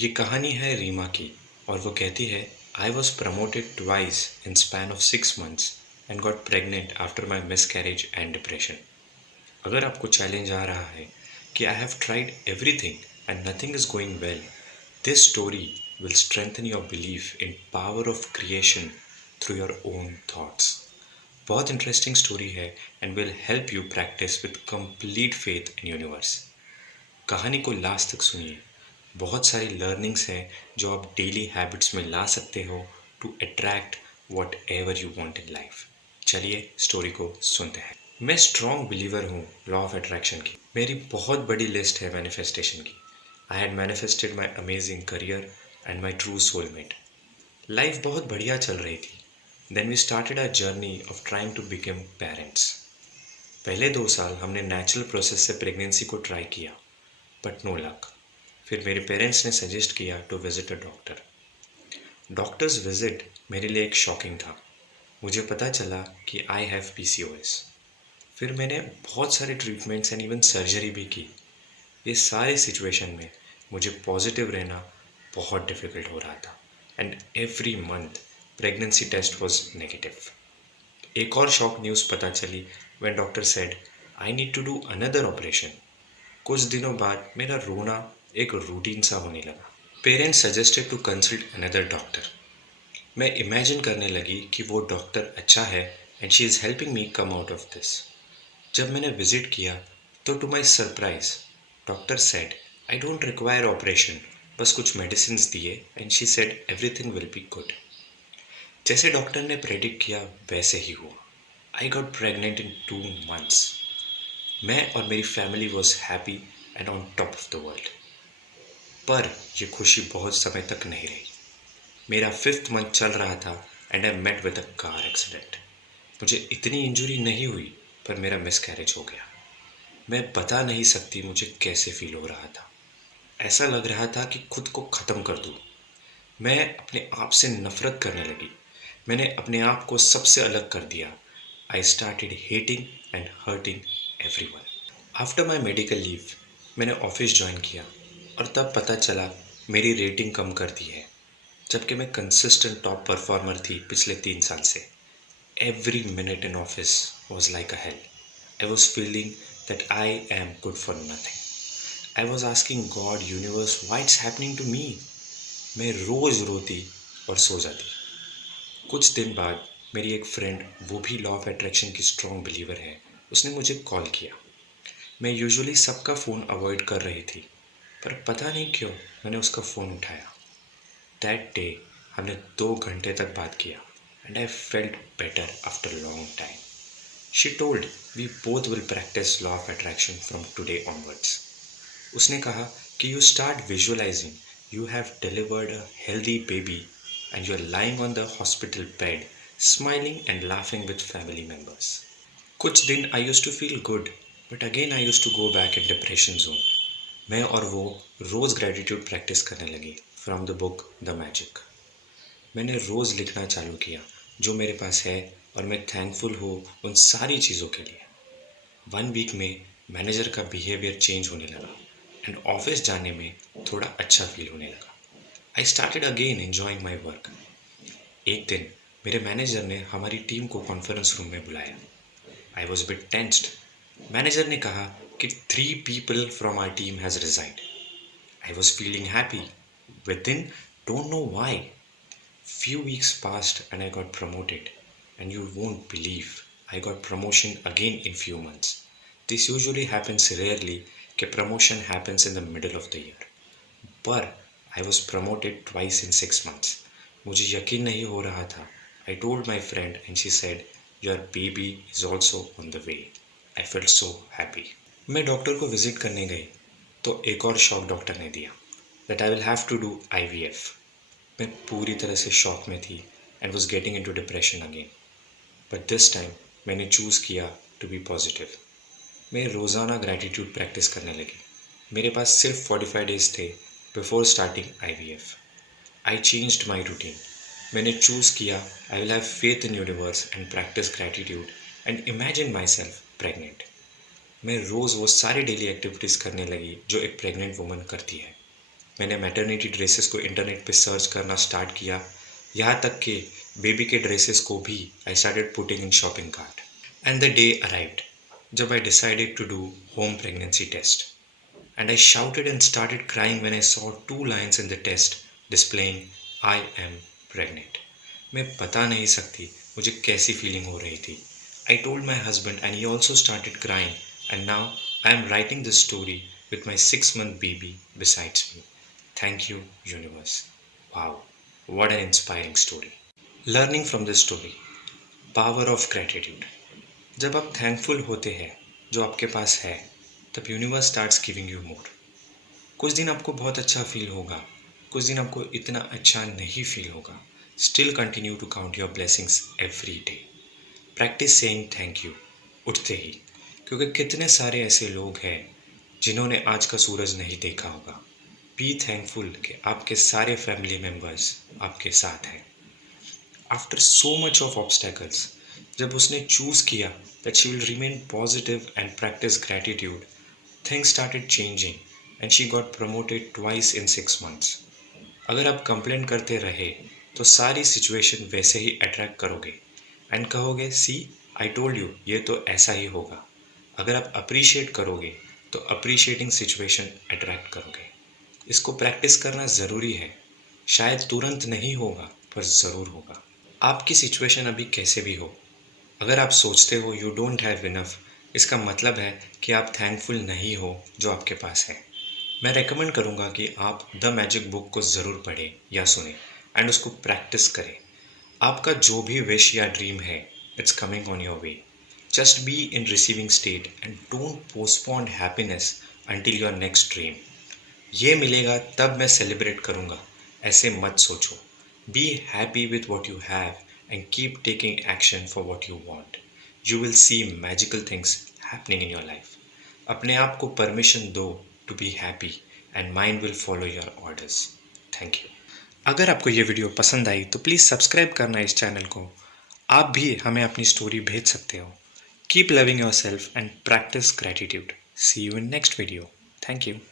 ये कहानी है रीमा की और वो कहती है I was promoted twice in span of 6 months and got pregnant after my miss carriage and depression. अगर आपको चैलेंज आ रहा है कि I have tried everything and nothing is going well, this story will strengthen your belief in power of creation through your own thoughts. बहुत interesting story है and will help you practice with complete faith in universe. कहानी को last तक सुनिए। बहुत सारी learnings हैं जो आप डेली हैबिट्स में ला सकते हो to attract whatever you want in life. चलिए स्टोरी को सुनते हैं। मैं स्ट्रॉन्ग बिलीवर हूँ लॉ ऑफ अट्रैक्शन की। मेरी बहुत बड़ी लिस्ट है मैनिफेस्टेशन की। I had manifested my amazing career and my true soulmate. Life बहुत बढ़िया चल रही थी। Then we started a journey of trying to become parents. पहले 2 साल हमने नेचुरल प्रोसेस से प्रेगनेंसी को ट्राई किया, बट नो लक। फिर मेरे पेरेंट्स ने सजेस्ट किया to visit a doctor. Doctors visit मेरे लिए एक शॉकिंग था। मुझे पता चला कि आई हैव पीसीओएस। फिर मैंने बहुत सारे ट्रीटमेंट्स एंड इवन सर्जरी भी की। ये सारे सिचुएशन में मुझे पॉजिटिव रहना बहुत डिफ़िकल्ट हो रहा था and every month pregnancy test was negative. एक और शॉक न्यूज़ पता चली when doctor said I need to do another operation. कुछ दिनों बाद मेरा रोना एक रूटीन सा होने लगा। Parents suggested to consult another doctor. मैं इमेजिन करने लगी कि वो डॉक्टर अच्छा है and she is helping me come out of this. जब मैंने विजिट किया तो to my surprise doctor said I don't require operation, बस कुछ मेडिसिन दिए and she said everything will be good. जैसे डॉक्टर ने प्रेडिक्ट किया वैसे ही हुआ। I got pregnant in 2 months। मैं और मेरी family was happy and on top of the world. पर ये खुशी बहुत समय तक नहीं रही। मेरा 5th month चल रहा था and I met with a car accident. मुझे इतनी इंजरी नहीं हुई पर मेरा मिस कैरेज हो गया। मैं बता नहीं सकती मुझे कैसे फील हो रहा था। ऐसा लग रहा था कि खुद को ख़त्म कर दूँ। मैं अपने आप से नफरत करने लगी। मैंने अपने आप को सबसे अलग कर दिया। I started hating and hurting everyone. After my medical leave मैंने ऑफिस ज्वाइन किया और तब पता चला मेरी रेटिंग कम कर दी है, जबकि मैं कंसिस्टेंट टॉप परफॉर्मर थी पिछले 3 साल से। Every minute in office was like a hell. I was feeling that I am good for nothing. I was asking God universe why it's happening to me. मैं रोज़ रोती और सो जाती। कुछ दिन बाद मेरी एक फ्रेंड, वो भी लॉ ऑफ अट्रैक्शन की स्ट्रॉन्ग बिलीवर है, उसने मुझे कॉल किया। मैं यूजुअली सबका फ़ोन अवॉइड कर रही थी, पर पता नहीं क्यों मैंने उसका फ़ोन उठाया। दैट डे हमने 2 घंटे तक बात किया and I felt better after long time. She told we both will practice law of attraction from today onwards. उसने कहा कि you start visualising you have delivered a healthy baby and you are lying on the hospital bed smiling and laughing with family members. कुछ दिन I use to feel good, but again I use to go back in depression zone. मैं और वो रोज़ gratitude practice करने लगी from the book the magic. मैंने रोज़ लिखना चालू किया जो मेरे पास है और मैं थैंकफुल हूँ उन सारी चीज़ों के लिए। 1 वीक में मैनेजर का बिहेवियर चेंज होने लगा एंड ऑफिस जाने में थोड़ा अच्छा फील होने लगा। I started again enjoying my work. एक दिन मेरे मैनेजर ने हमारी टीम को कॉन्फ्रेंस रूम में बुलाया। I was bit tensed. Manager ने कहा कि 3 people from our team has resigned. I was feeling happy with in don't know why. Few weeks passed and I got promoted. And you won't believe, I got promotion again in few months. This usually happens rarely कि promotion happens in the middle of the year. पर I was promoted twice in 6 months. मुझे यकीन नहीं हो रहा था. I told my friend and she said, your baby is also on the way. I felt so happy. मैं doctor को visit करने गई तो एक और शॉक डॉक्टर ने दिया that I will have to do IVF. मैं पूरी तरह से शॉक में थी and was getting into depression again. But this time मैंने चूज़ किया टू बी पॉजिटिव। मैं रोज़ाना ग्रैटिट्यूड प्रैक्टिस करने लगी। मेरे पास सिर्फ 45 days थे before starting IVF। I changed my routine. मैंने चूज़ किया I will have faith in universe and practice gratitude and imagine my self pregnant. मैं रोज़ वो सारी डेली एक्टिविटीज़ करने लगी जो एक प्रेग्नेंट वुमन करती है। मैंने मैटरनिटी ड्रेसेस को इंटरनेट पे सर्च करना स्टार्ट किया, यहाँ तक कि बेबी के ड्रेसेस को भी I started putting in shopping cart. And the day arrived जब I decided to do home pregnancy test, and I shouted and started crying when I saw two lines in the test displaying I am pregnant. मैं बता नहीं सकती मुझे कैसी feeling हो रही थी। I told my husband and he also started crying, and now I am writing this story with my 6-month baby besides me. Thank you, universe. Wow, what an inspiring story. Learning from this story, power of gratitude. जब आप thankful होते हैं जो आपके पास है, तब universe starts giving you more. कुछ दिन आपको बहुत अच्छा फील होगा, कुछ दिन आपको इतना अच्छा नहीं फील होगा। Still continue to count your blessings every day. Practice saying thank you उठते ही, क्योंकि कितने सारे ऐसे लोग हैं जिन्होंने आज का सूरज नहीं देखा होगा। बी थैंकफुल कि आपके सारे फैमिली मेम्बर्स आपके साथ हैं। After so much of obstacles, जब उसने चूज़ किया that she will remain positive and practice gratitude, things started changing and she got promoted twice in 6 months. अगर आप कंप्लेन करते रहे तो सारी सिचुएशन वैसे ही अट्रैक्ट करोगे एंड कहोगे सी आई टोल्ड यू, ये तो ऐसा ही होगा। अगर आप अप्रिशिएट करोगे तो अप्रिशिएटिंग सिचुएशन अट्रैक्ट करोगे। इसको प्रैक्टिस करना ज़रूरी है, शायद तुरंत नहीं होगा पर ज़रूर होगा। आपकी सिचुएशन अभी कैसे भी हो, अगर आप सोचते हो यू डोंट हैव इनफ, इसका मतलब है कि आप थैंकफुल नहीं हो जो आपके पास है। मैं रेकमेंड करूँगा कि आप द मैजिक बुक को ज़रूर पढ़ें या सुने एंड उसको प्रैक्टिस करें। आपका जो भी विश या ड्रीम है, it's coming on your way. Just be in receiving state and don't postpone happiness until your next dream. ये मिलेगा तब मैं सेलिब्रेट करूँगा, ऐसे मत सोचो। Be happy with what you have and keep taking action for what you want. You will see magical things happening in your life. अपने आप को परमिशन दो to be happy and mind will follow your orders. Thank you. अगर आपको ये video पसंद आई तो please subscribe करना इस चैनल को। आप भी हमें अपनी स्टोरी भेज सकते हो। Keep loving yourself and practice gratitude. See you in next video. Thank you.